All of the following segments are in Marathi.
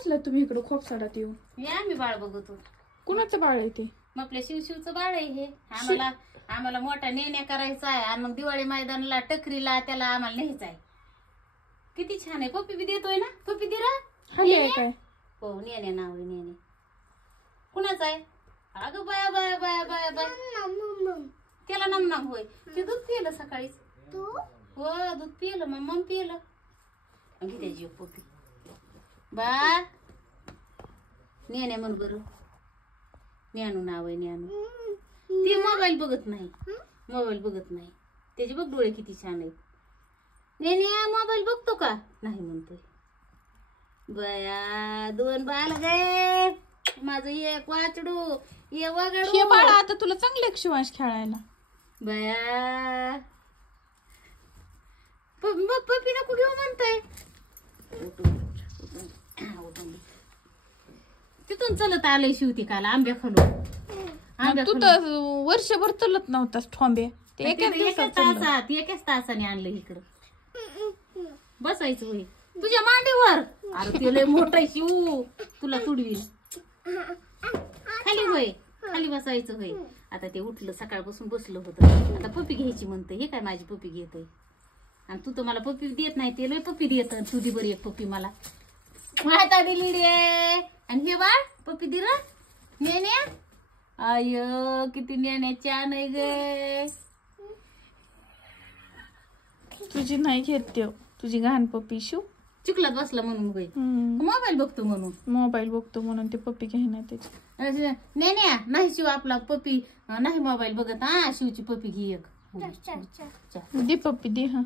बसलाय तुम्ही इकडे खोपसाडात येऊन? हे आम्ही बाळ बघतो. कुणाचं बाळ आहे ते? मग आपल्या शिवशिवचं बाळ आहे हे. आम्हाला मोठा नेण्या करायचा आहे आणि मग दिवाळी मैदानाला टकरीला त्याला आम्हाला न्यायचं आहे. किती छान आहे. पप्पी बी देतोय ना. पप्पी दे रा. काय? हो नेण्या नाव आहे नेणे. कुणाचं आहे? अगं बाया बाया बाया बाया बाय. त्याला नमनाम होय. ते दूध पिलं सकाळीच. हो दूध पिलं मम्मा पिलं. त्याची पप्पी बा नेण्या म्हण बरं. न्यानू नाव आहे न्यानू. ते मोबाईल बघत नाही. मोबाईल बघत नाही. त्याचे बघ डोळे किती छान आहेत. नेण्या मोबाईल बघतो का? नाही म्हणतोय. बया 2 बाल गे. माझं एक वाचडू ये वगडू. बाळा आता तुला चांगले शिवांश खेळायला. बया पप्पी नको घेऊ म्हणताय. तिथून चलत आलंय शिवती काल आंब्या खालून. तू तर वर्षभर चलत नव्हतास ठोंबे. ते एकाच तासाने आणलं इकडं. बसायचं होय तुझ्या मांडीवर. अरे ते लय मोठा शिव तुला तुडवील. खाली होय खाली बसायचं होय. आता ते उठलं सकाळपासून बसलं होतं. आता पप्पी घ्यायची म्हणते. हे काय माझी पप्पी घेतोय आणि तू तर मला पप्पी देत नाही. ते लय पप्पी देत. तू दे बरी एक पप्पी मला. आता दिली रे. आणि हे बाळ पप्पी दे रा. नेण्या आय किती नेण्या छान आहे ग. तुझी नाही घेत देव. तुझी घाण पप्पी शिव. चिखलात बसला म्हणून होय. मोबाईल बघतो म्हणून. मोबाईल बघतो म्हणून ते पप्पी घेणार त्याची. नेण्या नाही शिव आपला पप्पी नाही मोबाईल बघत. हा शिवची पप्पी घे एक. दे पप्पी दे. हा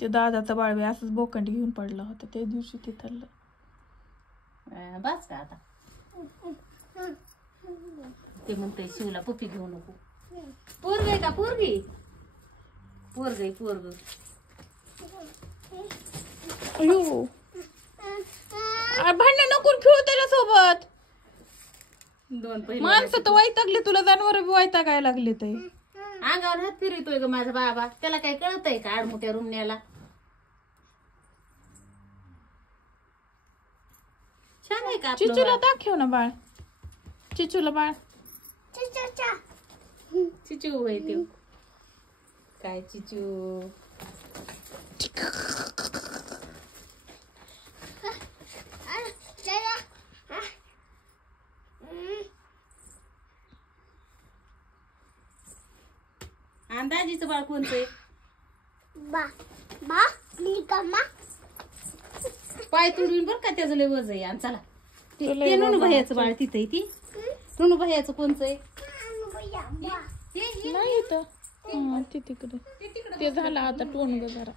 ते दादाचा बाळबी असंच बोकंडी घेऊन पडला होता त्या दिवशी तिथलं. बस का आता. ते म्हणते शिवला पप्पी घेऊ नको. पोरग आहे का पोरगी? पोरग आहे पोरग. अयो भांडण नको खेळू त्याच्या सोबत. 2 पहिले माणसं तर वैतागले. तुला जनावर बी वैतागायला लागले ते. अंगावर हात फिरतोय ग माझा बाबा. त्याला काय कळतंय का आडमुठ्या रुमण्याला. छान आहे का चिचूला दाखव ना बाळ. चिचूला बाळ. चिचू होय ते. काय चिचू. अंदाजीचं बाळ कोणतं? पाय तुडवीन बर का त्याचं लय वज आहे. आणि चला ते नुनू भैयाचं बाळ तिथं आहे. ती नुनू भैयाचं कोणचं आहे? नाही तिकडे ते झालं आता टोन ग जरा.